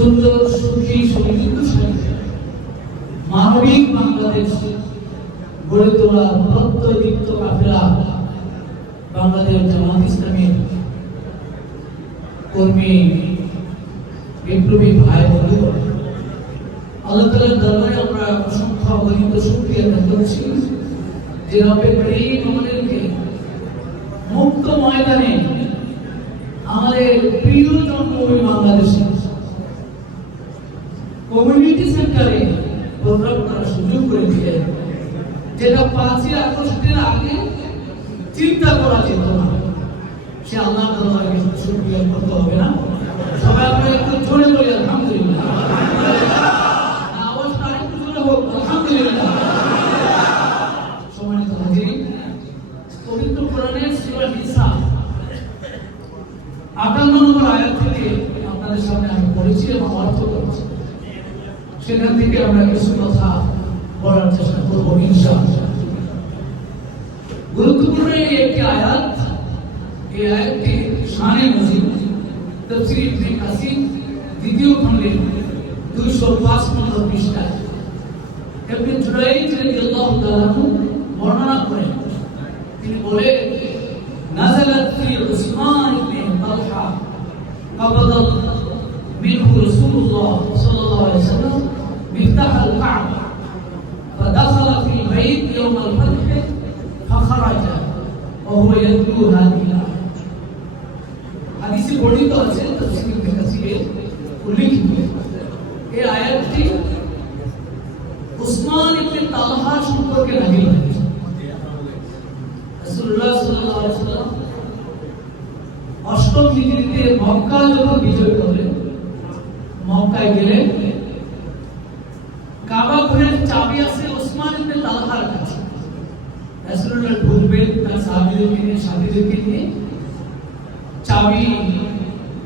সুন্দর সুখী সমৃদ্ধশালী মানবিক বাংলাদেশ গড়ে তোলা প্রত্যয়দীপ্ত কাফেলা বাংলাদেশ জামাত ইসলামের কর্মী বিপ্লবী ভাই বন্ধু। আল্লাহ তালার দরবারে আমরা অসংখ্য করছি। যে রবের করিম আমাদেরকে মুক্ত ময়দানে আমাদের প্রিয় জন্মভূমি বাংলাদেশে কমিউনিটি সেন্টারে প্রোগ্রাম করার সুযোগ করে দিলেন যেটা পাঁচই আগস্টের আগে চিন্তা করা যেত না। সে আল্লাহ দরবারে শুক্রিয়া করতে হবে না। সবাই قبضت منه رسول الله صلى الله عليه وسلم مفتاح الكعبة. فدخل في البيت يوم الفتح فخرج وهو يتلو هذه الآية. حديث بڑی চাবি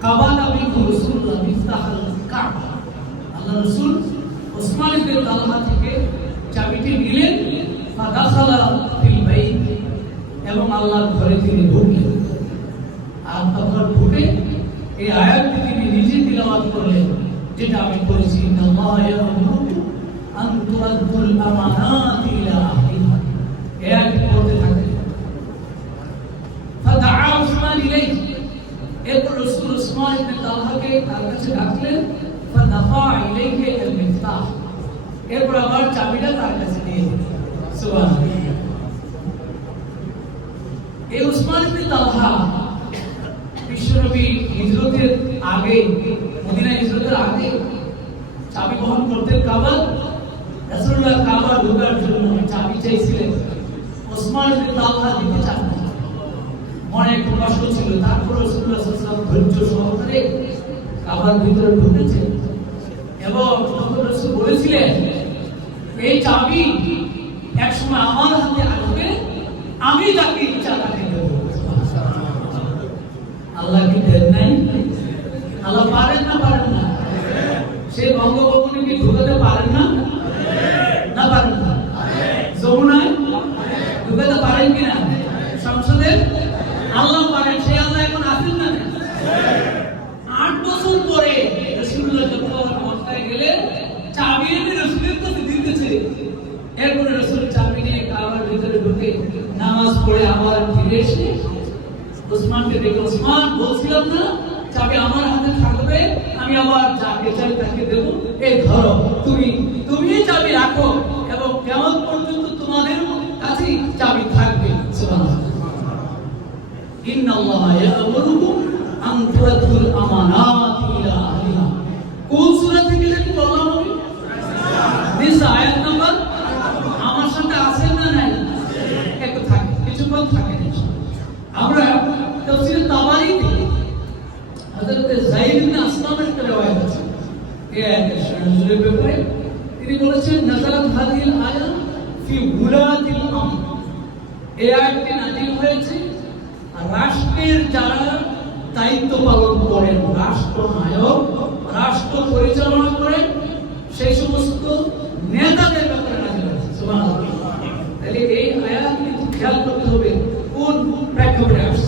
কাবা নাবি রাসূলুল্লাহ মিফতাহুল কাবা আল্লাহ রাসূল ওসমান ইবনে তালহা থেকে চাবিটি নিলেন, ফাদাখালা ফিল বাইত, এবং আল্লাহর ঘরে তিনি ঢুকলেন। আর তখন ঢুকে এই আয়াতটি তিনি নিজে তিলাওয়াত করলেন, যেটা আমি করেছি আল্লাহ ইয়ামুরু আন তুরাদ্দুল আমানাত ইলা আহলিহা এই আয়াতটি পড়তে থাকলেন ফাদাআ উসমান ইলাইহি এরপর রাসূল উসমান ইবনে তালহাকে ইলাইহি এরপর আবার চাবিটা তার কাছে দিলেন এই উসমান বিশ্বনবী হিজরতের আগে মদিনা হিজরতের আগে চাবি বহন করতেন কাবা রাসূলুল্লাহ কাবা ঢোকার জন্য চাবি চাইছিলেন। ওসমান তালহা দিতে চান কষ্ট ছিল, তারপর রাসূলুল্লাহ ধৈর্য সহকারে কাবার ভিতরে ঢুকেছেন এবং বলেছিলেন এই চাবি, একসময় আমার হাতে আসবে আমি তাকে ইচ্ছা তাকে আল্লাহ কি দেন নাই? আল্লাহ পারেন না পারেন না? সেই বঙ্গভবনে কি ঢুকাতে পারেন না? না পারেন না? যমুনায়? ঢুকাতে পারেন কি না সংসদে? আল্লাহ আল্লাহ এখন আছেন না আট বছর পরে রসুল্লাহ যখন মক্কায় গেলে চাবি এনে রসুলের কাছে দিতেছে এরপরে রসুল চাবি নিয়ে কাবার ভিতরে ঢুকে নামাজ পড়ে আবার ফিরে এসে ওসমানকে দেখে ওসমান বলছিলাম না চাবি আমার হাতে থাকবে, আমি আবার যাকে চাই তাকে দেবো এই ধরো, তুমি তুমি চাবি রাখো এবং কেমন পর্যন্ত তোমাদের কাছেই চাবি থাকবে। আমার সাথে আছেন না নাই? একটু থাকে, কিছুক্ষণ থাকে। আমরা তাফসীর তাবারিতে হযরত যায়েদ ইবনে আসলামের একটা রওয়ায়াত আছে। এই আয়াতের নজরের ব্যাপারে তিনি বলেছেন, নাযালাত হাদিল আয়া ফি গুলাতিল আমর। এই আয়াতটি নাযিল হয়েছে রাষ্ট্রের যারা দায়িত্ব পালন করেন রাষ্ট্রনায়ক রাষ্ট্র পরিচালনা করেন সেই সমস্ত নেতাদের ব্যাপারে নাযিল হয়েছে সুবহানাল্লাহ তাহলে এই আয়াত কিন্তু খেয়াল করতে হবে কোন করে আল্লাহ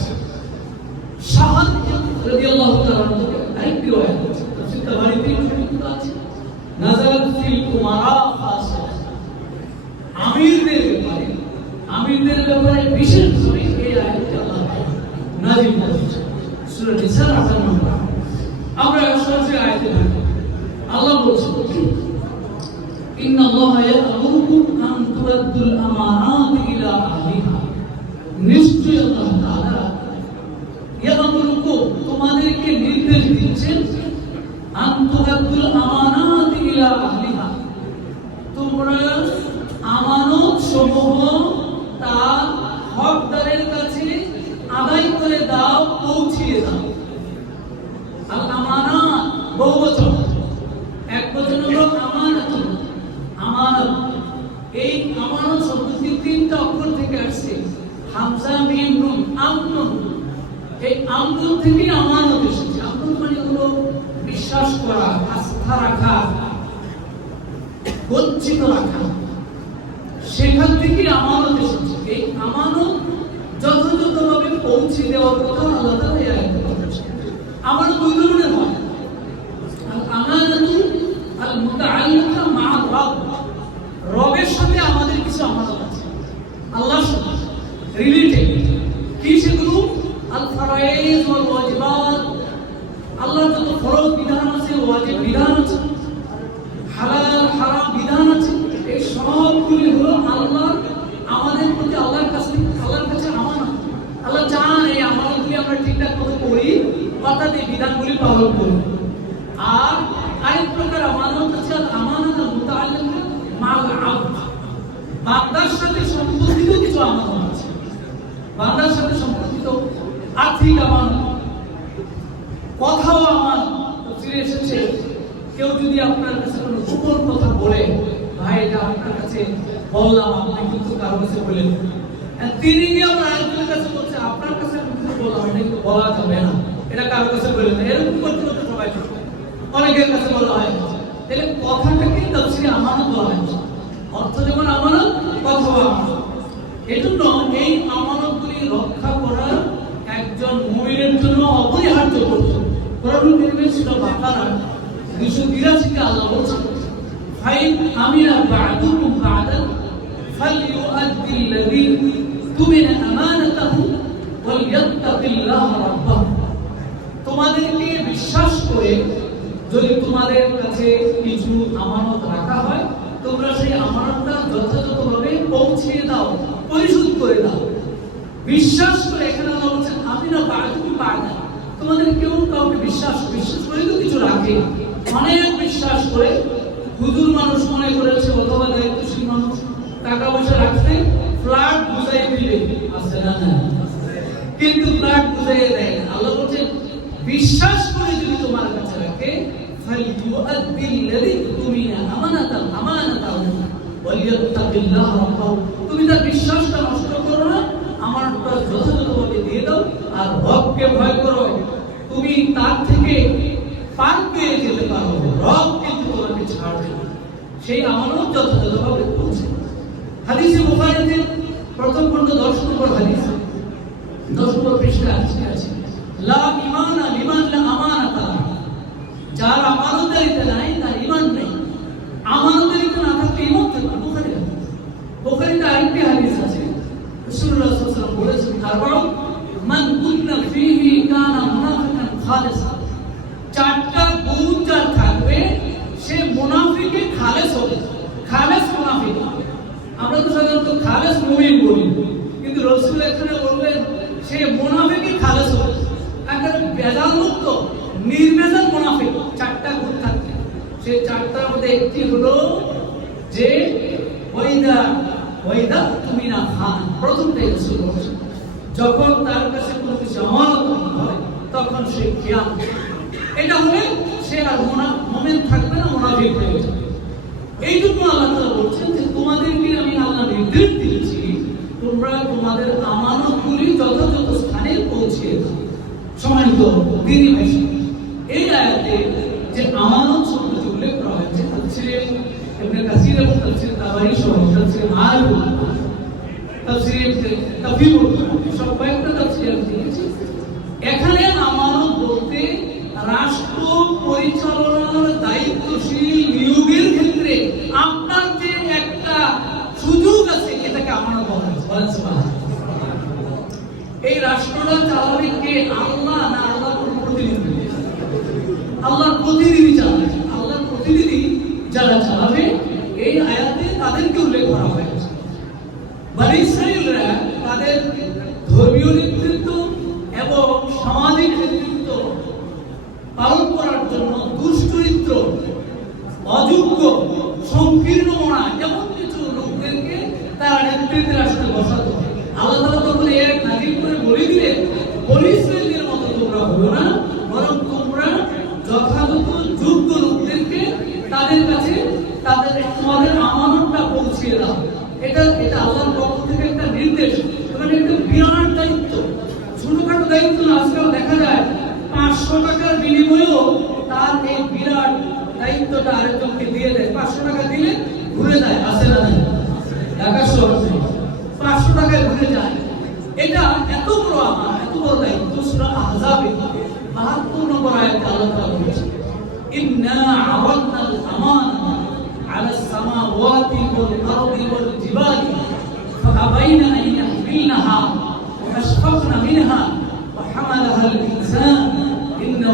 নাজিল করেছেন। সূরা নিসার 58 নম্বর আমরা সরাসরি আয়াতে ঢুকি আল্লাহ বলছেন ইলা আহলিহা নিশ্চয়ই আল্লাহ তাআলা ইয়া'মুরুকুম তোমাদেরকে নির্দেশ দিচ্ছেন আন তুরাদ্দুল আমানাতি ইলা আহলিহা তোমরা আমানত সমূহ তার হকদারের কাছে আদায় করে দাও পৌঁছিয়ে দাও আর আমানত বহু বচন এক বচন হলো আমানত আমানত এই আমানত শব্দটি তিনটা অক্ষর থেকে আসছে। হামজা মিম নুন, আমনুন। এই আমনুন থেকে আমানত এসেছে। আমনুন মানে হলো বিশ্বাস করা, আস্থা রাখা গচ্ছিত রাখা। সেখান থেকে আমানত এসেছে। এই আমানত যথাযথভাবে পৌঁছে দেওয়ার কথা আল্লাহ তাআলা এই আয়াতে আমার দুই ধরনের হয়। আমানাতু আল মুতাআল্লিকা মা রব রবের সাথে আমাদের কিছু আমানত আছে আল্লাহর সাথে রিলেটেড কি সেগুলো আল ফারাইজ ওয়াল ওয়াজিবাত আল্লাহর যত ফরজ বিধান আছে ওয়াজিব বিধান আছে হালাল হারাম বিধান আছে এই সবগুলি হলো আল্লাহ আমাদের প্রতি আল্লাহর কাছে আল্লাহর কাছে আমানত আল্লাহ চান এই আমানতগুলি আমরা ঠিকঠাক মতো করি অর্থাৎ এই বিধানগুলি পালন করি আর আরেক প্রকার আমানত আছে আল আমানত মুতাআল্লিকা মাল আবদ বান্দার সাথে সম্পর্কিত কিছু আমানত আছে বান্দার সাথে সম্পর্কিত আর্থিক আমানত কথাও আমার ফিরে এসেছে কেউ যদি আপনার কাছে কোনো গোপন কথা বলে ভাই এটা আপনার কাছে বললাম আপনি কিন্তু কারও কাছে বলেন আর তিনি গিয়ে আমার আরেকজনের কাছে বলছে আপনার কাছে আমি কিছু বললাম এটা কিন্তু বলা যাবে না এটা কারও কাছে বলে না এরকম করতে করতে সবাই করবে অনেকের কাছে বলা হয় তাহলে কথাটাকে তাফসিরে আমানত বলা হয় অর্থ যেমন আমানত কথাও আমানত এজন্য এই আমানতগুলি রক্ষা করা একজন মুমিনের জন্য অপরিহার্য কর্তব্য কোরআনুল কারীমের সূরা বাকারা 283 তে আল্লাহ বলছেন, ফাইন আমিনা বা'দুকুম বা'দান ফালইউআদ্দি আল্লাযী তুমিনা আমানাতাহু ওয়ালইয়াত্তাকিল্লাহ রাব্বাহু। তোমাদেরকে বিশ্বাস করে যদি তোমাদের কাছে কিছু আমানত রাখা হয় তোমরা সেই আমানতটা যথাযথভাবে পৌঁছে দাও পরিশোধ করে দাও বিশ্বাস করে এখানে আল্লাহ বলছেন, আমি না বাড়ি পারি তোমাদের কেউ কাউকে বিশ্বাস বিশ্বাস করে তো কিছু রাখে। অনেক বিশ্বাস করে। হুজুর মানুষ মনে করেছে, অথবা দায়িত্বশীল মানুষ, টাকা পয়সা ফ্ল্যাট বুঝাই দিবে। আছে না না কিন্তু ফ্ল্যাট বুঝাইয়ে দেয় না। আল্লাহ বিশ্বাস করে যদি তোমার কাছে রাখে তুমি আমানাতা তুমি সেই আমানত যথাযথভাবে পৌঁছে হাদিসে বুখারীতে প্রথম খণ্ড দশ নম্বর হাদিস দশ নম্বর পৃষ্ঠা আছে আছে লা ইমানা লিমান লা আমানাতা যার আমানতদারিতে নাই তার ইমান নেই আমানতদারিতে না থাকলে ইমান থাকবে বুখারী হাদিস বুখারীতে আরেকটি হাদিস আছে রাসূলুল্লাহ সাল্লাল্লাহু আলাইহি ওয়াসাল্লাম বলেছেন আরবাউ মান কুননা ফীহি কানা মুনাফিকান খালিসা চারটা গুণ যার থাকবে সে মুনাফিকে খালেস হবে খালেস মুনাফিক আমরা তো সাধারণত খালেস মুমিন বলি কিন্তু রসুল এখানে বললেন সে মুনাফিকে খালেস হবে একেবারে বেজাল মুক্ত নির্বেজাল মুনাফিক চারটা গুণ থাকবে সে চারটার মধ্যে একটি হলো যে ওইদা ওইদা তুমি না খান প্রথমটাই রসুল বলছেন যখন তার কাছে কোনো কিছু আমানত হয় তখন সে জ্ঞান এটা হলে সে আর মোনা মোমেন থাকবে না মোনাফিক হয়ে যাবে এই জন্য আল্লাহ তাআলা বলছেন যে, তোমাদেরকে আমি আল্লাহ নির্দেশ দিয়েছি, তোমরা তোমাদের আমানতগুলি যথাযথ স্থানে পৌঁছে দাও। সম্মানিত ভাই এই আয়াতে যে আমানত শব্দটি উল্লেখ করা হয়েছে তাফসীরে ইবনে কাসির এবং তাফসীর তাবারি সহ তাফসীর মাআরুফ তাফসীর তাফসীর সব কয়েকটা আল্লাহর প্রতিনিধি টাকার বিনিময়েও তার এই বিরাট দায়িত্বটা আরেকজনকে দিয়ে দেয় পাঁচশো টাকা দিলে ঘুরে যায় আসে না নাই ঢাকা শহরে পাঁচশো টাকায় ঘুরে যায় এটা এত বড় আমার এত বড় দায়িত্ব সুরা আহজাবে বাহাত্তর নম্বর আয়াতে আল্লাহ তাআলা বলেছেন ইন্না আরাদনা আল-আমানা على السماوات والأرض والجبال فأبين أن يحملنها وأشفقن منها وحملها الإنسان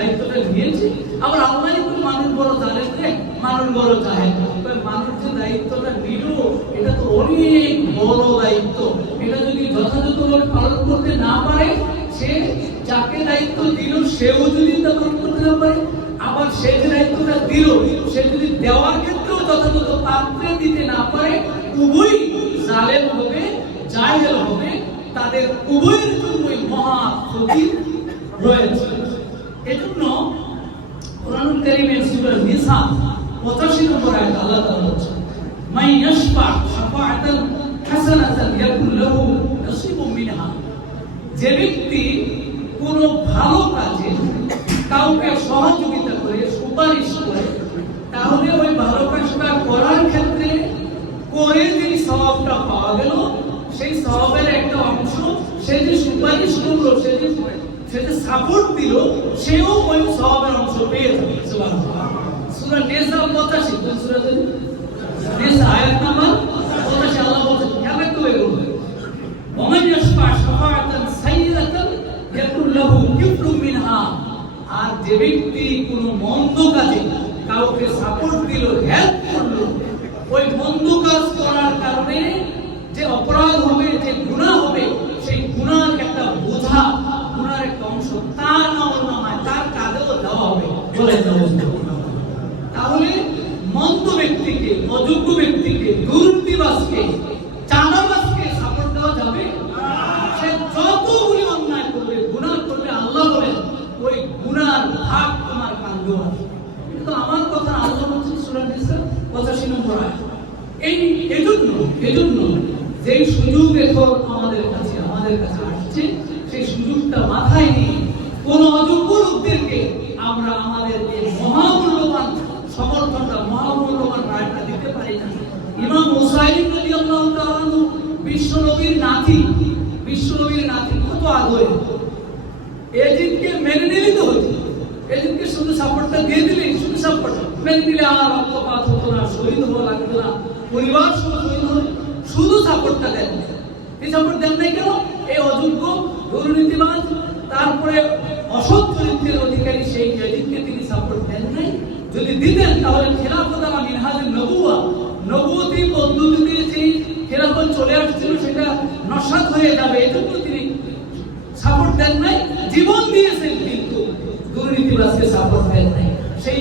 দায়িত্বটা নিয়েছে। আবার আল্লাহ মানুষ বড় জানেন রে মানুষ বড় চাহে মানুষ যে দায়িত্বটা নিল, এটা তো অনেক বড় দায়িত্ব। এটা যদি যথাযথভাবে পালন করতে না পারে, সে যাকে দায়িত্ব দিল, সেও যদি তা পালন করতে না পারে, আবার সে যে দায়িত্বটা দিল, সে যদি দেওয়ার ক্ষেত্রেও যথাযথ পাত্রে দিতে না পারে উভয় জালেম হবে, জাহেল হবে, তাদের উভয়ের জন্যই মহা ক্ষতি রয়েছে। এজন্য কোরআনুল কারীমের সূরা নিসা 85 নম্বর আয়াত আল্লাহ তাআলা বলছেন মাই ইয়াশফা শাফাআতান হাসানাতান ইয়াকুন লাহু নাসিবুম মিনহা। যে ব্যক্তি কোন ভালো কাজে কাউকে সহযোগিতা করে, সুপারিশ করে, তাহলে ওই ভালো কাজটা করার ক্ষেত্রে করে যে সওয়াবটা পাওয়া গেল, সেই সওয়াবের একটা অংশ, সে যে সুপারিশ করল, সে যে সে যে সাপোর্ট দিল সেও ওই সওয়াবের অংশ পেয়ে যাবে সুবহানাল্লাহ সূরা নিসা 85 কোন সূরা জানি নিসা আয়াত নাম্বার 85 আল্লাহ বলছেন কেমন করে বলবেন ومن يشفع شفاعة سيئة يكن له كفل منها আর যে ব্যক্তি কোনো মন্দ কাজে কাউকে সাপোর্ট দিল হেল্প করলো ওই মন্দ কাজ করার কারণে যে অপরাধ হবে বলে তাহলে মন্দ ব্যক্তিকে অযোগ্য ব্যক্তিকে দুর্নীতিবাজকে চাঁদাবাজকে সাপোর্ট দেওয়া যাবে সে যতগুলি অন্যায় করবে গুনাহ করবে আল্লাহ বলেন ওই গুনার ভাগ তোমার কাঁদবে কিন্তু আমার কথা আল্লাহ বলছেন সূরা নিসা 85 নম্বর আয়াত এই এজন্য এজন্য যেই সুযোগ এখন আমাদের কাছে আমাদের কাছে আসছে সেই সুযোগটা মাথায় নিয়ে কোন অযোগ্য লোকদেরকে আমরা আমাদের এই মহামূল্যবান সমর্থনটা মহামূল্যবান রায়টা দিতে পারি না ইমাম মুসাইলিম রাদিয়াল্লাহু তাআলা আনহু বিশ্ব নবীর নাতি বিশ্ব নবীর নাতি কত আগে এজিদকে মেনে নিলে তো হতো শুধু সাপোর্টটা দিয়ে দিলে, শুধু সাপোর্ট। মেনে নিলে আর রক্তপাত হতো না, শহীদ হওয়া লাগতো না, পরিবার সহ শহীদ হতো শুধু সাপোর্টটা দেন এই সাপোর্ট দেন নাই কেন? এই অযোগ্য, দুর্নীতিবাজ, তারপরে অসৎ চরিত্রের অধিকারী সেই এজিদকে তিনি সাপোর্ট দেন নাই। যদি দিতেন, তাহলে খেলাফত আলা মিনহাজুন নবুয়া নবুয়তি পদ্ধতিতে যে খেলাফত চলে আসছিল সেটা নস্বাত হয়ে যাবে এজন্য তিনি সাপোর্ট দেন নাই, জীবন দিয়েছেন কিন্তু দুর্নীতিবাজকে সাপোর্ট দেন নাই। সেই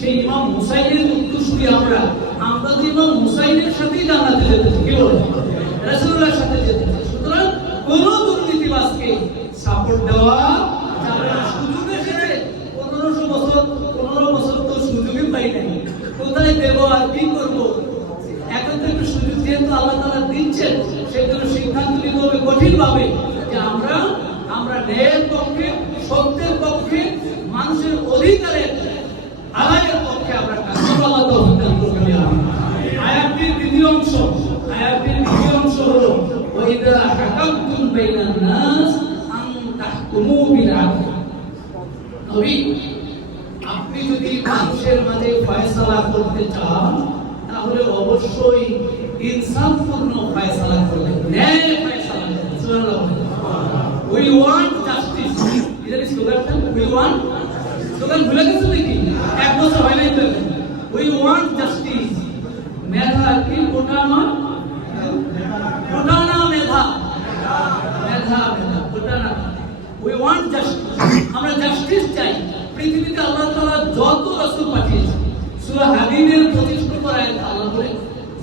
সেই ইমাম হুসাইনের উত্তরসূরি আমরা আমরা তো ইমাম হুসাইনের সাথেই জানাতে যেতে কি বলে রাসূলুল্লাহর সাথে যেতে চাই। সুতরাং কোন দুর্নীতিবাজকে সাপোর্ট দেওয়া যাবে না সুযোগ এসেছে পনেরোশো বছর পনেরো বছর তো সুযোগই পাই নাই কোথায় দেবো আর কি করব এখন তো একটু সুযোগ যেহেতু আল্লাহ তাআলা দিচ্ছেন সেই বাঁচাতে চান তাহলে অবশ্যই ইনসাফপূর্ণ ফয়সালা করবেন ন্যায় ফয়সালা করবেন সুবহানাল্লাহ উই ওয়ান্ট জাস্টিস এটা স্লোগানটা উই ওয়ান্ট স্লোগান ভুলে গেছে নাকি এক বছর হয় নাই তো উই ওয়ান্ট জাস্টিস মেধা কি ওটা নয় ওটা না মেধা মেধা মেধা ওটা না উই ওয়ান্ট জাস্টিস আমরা জাস্টিস চাই পৃথিবীতে আল্লাহ তাআলা যত রাসূল পাঠিয়েছেন সূরা হাদিদের 25 নম্বর আয়াত আল্লাহ বলে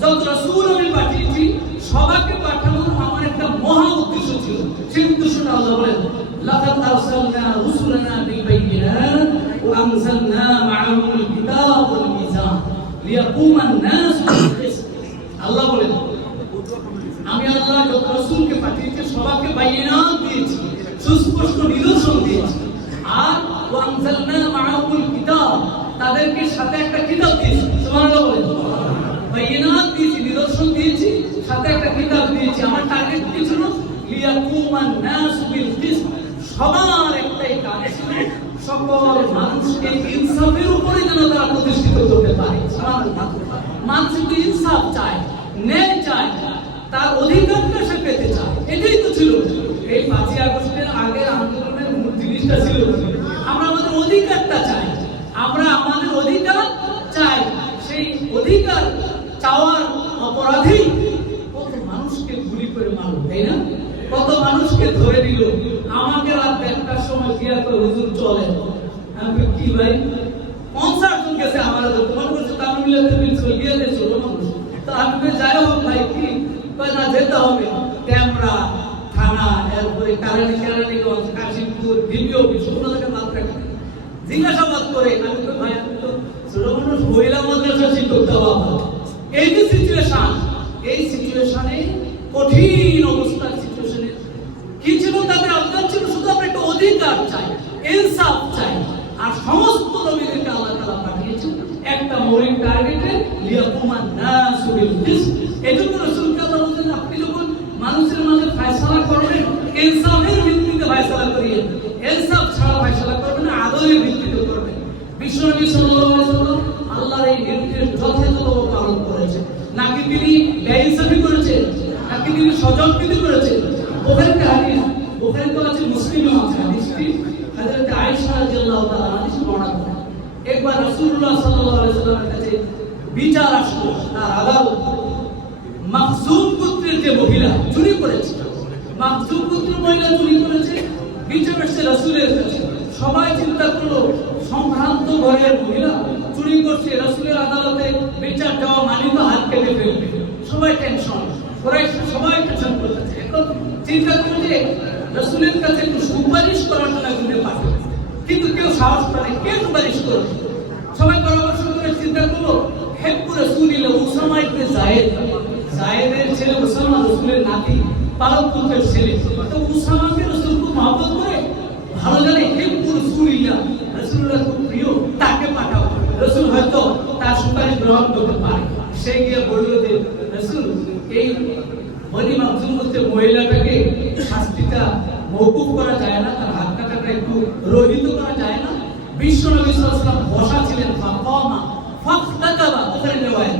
যত রাসূল আমি পাঠিয়েছি সবাইকে পাঠানোর আমার একটা মহা উদ্দেশ্য ছিল সেই উদ্দেশ্যটা আল্লাহ বলেন লাকাদ আরসালনা রুসুলানা বিল বাইয়িনাত ওয়া আনজালনা মা'আহুমুল কিতাব ওয়াল মিজান লিয়াকুমা আন-নাস বিল কিসত আল্লাহ বলেন আমি আল্লাহ যত রাসূলকে পাঠিয়েছি সবাইকে বাইয়িনাত দিয়েছি সুস্পষ্ট নিদর্শন দিয়েছি আর ওয়া আনজালনা মা'আহুমুল কিতাব তাদেরকে সাথে একটা কিতাব দিয়েছি সুবহানাল্লাহ বলেন বাইনাত দিয়েছি নিদর্শন দিয়েছি সাথে একটা কিতাব দিয়েছি আমার টার্গেট কি ছিল লিয়াকুমান নাস বিল কিসত সবার একটাই কাজ। ছিল সকল মানুষকে ইনসাফের উপরে যেন তারা প্রতিষ্ঠিত করতে পারে। মানুষ ইনসাফ চায়, ন্যায় চায়, তার অধিকারটা সে পেতে চায়, এটাই তো ছিল। এই পাঁচই আগস্টের আগের আন্দোলনের মূল জিনিসটা ছিল। আমরা আমাদের অধিকারটা চাই। আমরা আমাদের অধিকার চাই। সেই অধিকার চাওয়ার অপরাধী কত মানুষকে গুলি করে মারল, তাই না? কত মানুষকে ধরে দিল আমাকে রাত একটার সময় গিয়া তো হুজুর চলে আমি বলি, কি ভাই? পঞ্চাশ জন গেছে আমার তোমার কাছে তামিলনাড়ুতে মিলছিল গিয়ে যে ষোলো মানুষ। তো আমি যাই হোক ভাই, কি? না, যেতে হবে। ক্যামেরা থানা, এরপরে কারানি কেরানীগঞ্জ, কাশিমপুর দিল্লি অফিস কোনো জায়গায় মাত্রা জিজ্ঞাসাবাদ করে, আমি তো ভাই, আমি তো ছোট মানুষ, মহিলা মাদ্রাসা শিক্ষক দেওয়া এই যে সিচুয়েশন এই সিচুয়েশনে কঠিন অবস্থার সিচুয়েশনে কি ছিল তাদের আবদার ছিল শুধু আমরা একটা অধিকার চাই ইনসাফ চাই আর সমস্ত নবীদেরকে আল্লাহ তাআলা পাঠিয়েছেন একটা মৌলিক টার্গেটে লিয়াকুমান নাসু বিল কিসত এজন্য রাসূলকে আল্লাহ বলেন আপনি যখন মানুষের মাঝে ফয়সালা করবেন, ইনসাফের ভিত্তিতে ফয়সালা করিয়ে ইনসাফ ছাড়া ফয়সালা করবেন আদলের ভিত্তিতে করবেন। বিশ্বনবী সাল্লাল্লাহু আলাইহি সাল্লাম আল্লাহর এই নির্দেশ যথাযথভাবে পালন করেছেন। নাকি তিনি বেইনসাফি করেছেন? নাকি তিনি স্বজনপ্রীতি করেছেন? বুখারীতে হাদিস বুখারীতে আছে, মুসলিমে হাদিসটি। হযরত আয়েশা রাদিয়াল্লাহু তাআলা হাদিস বর্ণনা করেন। একবার রাসূলুল্লাহ সাল্লাল্লাহু আলাইহি কাছে বিচার আসলো, তার আদালত। মাকসুম পুত্রের যে মহিলা চুরি করেছে, মাকসুম পুত্রের মহিলা চুরি করেছে বিচার আসছে রাসূলের সবাই চিন্তা করল, সম্ভ্রান্ত ঘরের মহিলা চুরি করছে রাসূলের আদালতে, বিচার দেওয়া মানে তো হাত কেটে ফেলবে। সবাই টেনশন ওরা সবাই টেনশন করতেছে এখন চিন্তা করল যে, রাসূলের কাছে একটু সুপারিশ করার জন্য কিন্তু কেউ সাহস করে কে সুপারিশ করবে সবাই পরামর্শ করে চিন্তা করল হেব্বু রাসূলিল্লাহ যায়েদ যায়েদের ছেলে উসামা রাসূলের নাতি, পালক পুত্রের ছেলে। তো উসামাকে রাসূল খুব মহব্বত করে ভালো জানে হেব্বু রাসূলিল্লাহ রাসূলুল্লাহ খুব প্রিয়, তাকে পাঠাও। রাসূল হয়তো তার সুপারিশ গ্রহণ করতে পারে। সে গিয়ে বলল যে, রাসূল, এই বনি মাকজুম বলতে মহিলাটাকে শাস্তিটা মৌকুফ করা যায় না, তার হাত কাটাটা একটু রহিত করা যায় না? বিশ্ব নবী সাল্লাল্লাহু বসা ছিলেন, ফাকামা ফাফতাকাবা বুখারী রিওয়ায়াত।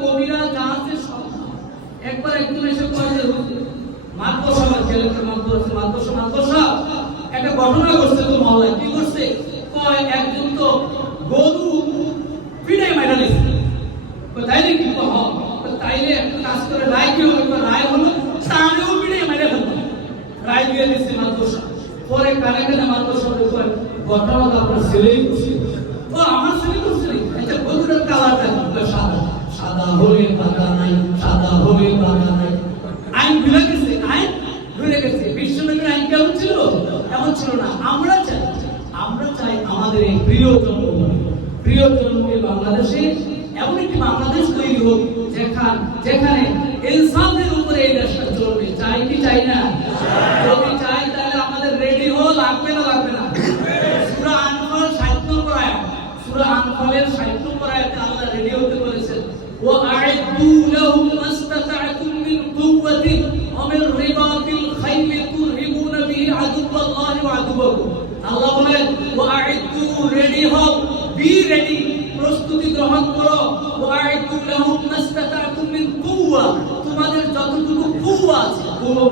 কবিরা, যা একবার একজন এসে কয় যে মাদ্রাসা আমার ছেলেকে মাদ্রাসা মাদ্রাসা মাদ্রাসা। একটা ঘটনা ঘটছে তো মহল্লায়। কি করছে কয়, একজন তো গরু পিড়াই মাইরা লেছে কয় তাই নাকি কয়, হ। কয় তাইলে একটা কাজ করে রায় কি হবে কয়, রায় হলো তারেও পিড়াই মাইরা ফেলব রায় দিয়ে দিচ্ছে মাদ্রাসা পরে কানে কানে মাদ্রাসা কয় ঘটনা তো আপনার ছেলেই করছে ও আমার ছেলে করছে নাকি? আচ্ছা গরুটার কালারটা কি? কয়, সাদা সাদা হলে বাধা নাই সাদা হলে বাধা নাই আইন ভুলে গেছে আইন ভুলে গেছে বিশ্বনবীর আইন কেমন ছিল এমন ছিল না আমরা চাই আমরা চাই আমাদের এই প্রিয় জন্মভূমি প্রিয় জন্মভূমি বাংলাদেশে এমন একটি বাংলাদেশ তৈরি হোক যেখান যেখানে ইনসাফের উপরে এই দেশটা চলবে চাই না। যদি চাই তাহলে আমাদের রেডি হওয়া লাগবে না লাগবে না। সূরা আনফাল 60 নম্বর আয়াত সূরা আনফালের 60 নম্বর আয়াতে আল্লাহ রেডি হতে বলেছেন। ওয়া আ'ইদু লাহুম মাস্তাতা'তুম মিন কুওয়াতিন ওয়া রিবাতিল খাইল তুরহিবুনা বিহি আদুওয়াল্লাহি ওয়া আদুওয়াকুম আল্লাহ বলেন আ'ইদু রেডি হও বি রেডি প্রস্তুতি গ্রহণ করো ওয়া আ'ইদু লাহুম মাস্তাতা'তুম মিন কুওয়া তোমাদের যতটুকু কুওয়া আছে কুওয়া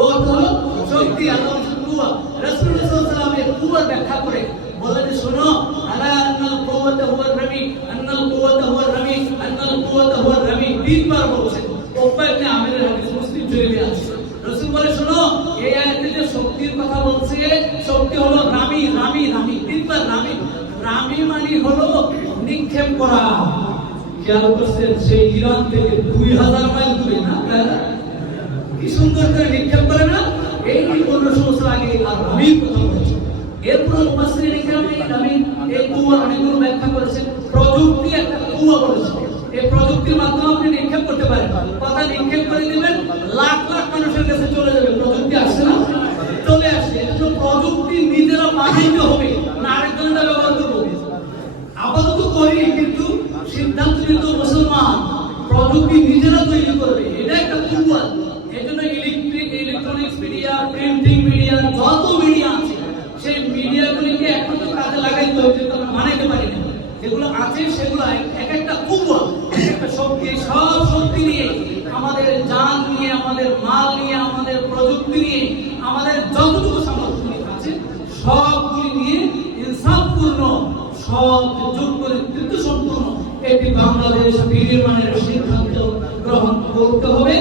ও হলো শক্তি আল্লাহ কুয়া রাসূলুল্লাহ সাল্লাল্লাহু আলাইহি ওয়াসাল্লাম কুয়ার ব্যাখ্যা করে বলেন শোনো আলা আন্নাল কুওয়াতা হুয়া রামি আন্নাল কুওয়াতা হুয়া রামি আন্নাল কুওয়াতা হুয়া রামি তিনবার বলছেন ওপা ইবনে আমিরের হাদিস মুসলিম শরীফে আছে রাসূল বলে শোনো এই আয়াতে যে শক্তির কথা বলছে শক্তি হলো রামি রামি রামি, তিনবার রামি। রামি মানে হলো নিক্ষেপ করা। খেয়াল করছেন, সেই ইরান থেকে দুই হাজার মাইল দূরে না কি সুন্দর করে নিক্ষেপ করে না? এই পনেরোশো বছর আগে আর আমি কথা বলেছি। এরপর ইকরাম এই আমি এই কুয়ার অনেকগুলো ব্যাখ্যা করেছেন। প্রযুক্তি একটা কুয়া বলেছে। এই প্রযুক্তির মাধ্যমে আপনি নিক্ষেপ করতে পারেন। কথা নিক্ষেপ করে দিবেন, লাখ লাখ মানুষের কাছে চলে যাবে প্রযুক্তি আসছে না চলে আসছে এজন্য প্রযুক্তি নিজেরা বানাইতে হবে না আরেকজনটা ব্যবহার করব আপাতত করি কিন্তু সিদ্ধান্ত নিত মুসলমান প্রযুক্তি নিজেরা তৈরি করবে, এটা একটা কুয়াল এই জন্য electric electronics media printing media যত মিডিয়া আছে, সেই মিডিয়াগুলিকে এখন তো কাজে লাগাইতে হবে আমরা মানাইতে পারি না। যেগুলো আছে, সেগুলো এক এক একটা কুয়াল একটা শক্তি, সব শক্তি নিয়ে, আমাদের জান নিয়ে, আমাদের মাল নিয়ে, আমাদের প্রযুক্তি নিয়ে, আমাদের যতটুকু সামর্থ্য আছে, সবগুলি নিয়ে ইনসাফপূর্ণ সৎ, যোগ্য নেতৃত্ব সম্পূর্ণ একটি বাংলাদেশ নির্মাণের সিদ্ধান্ত গ্রহণ করতে হবে।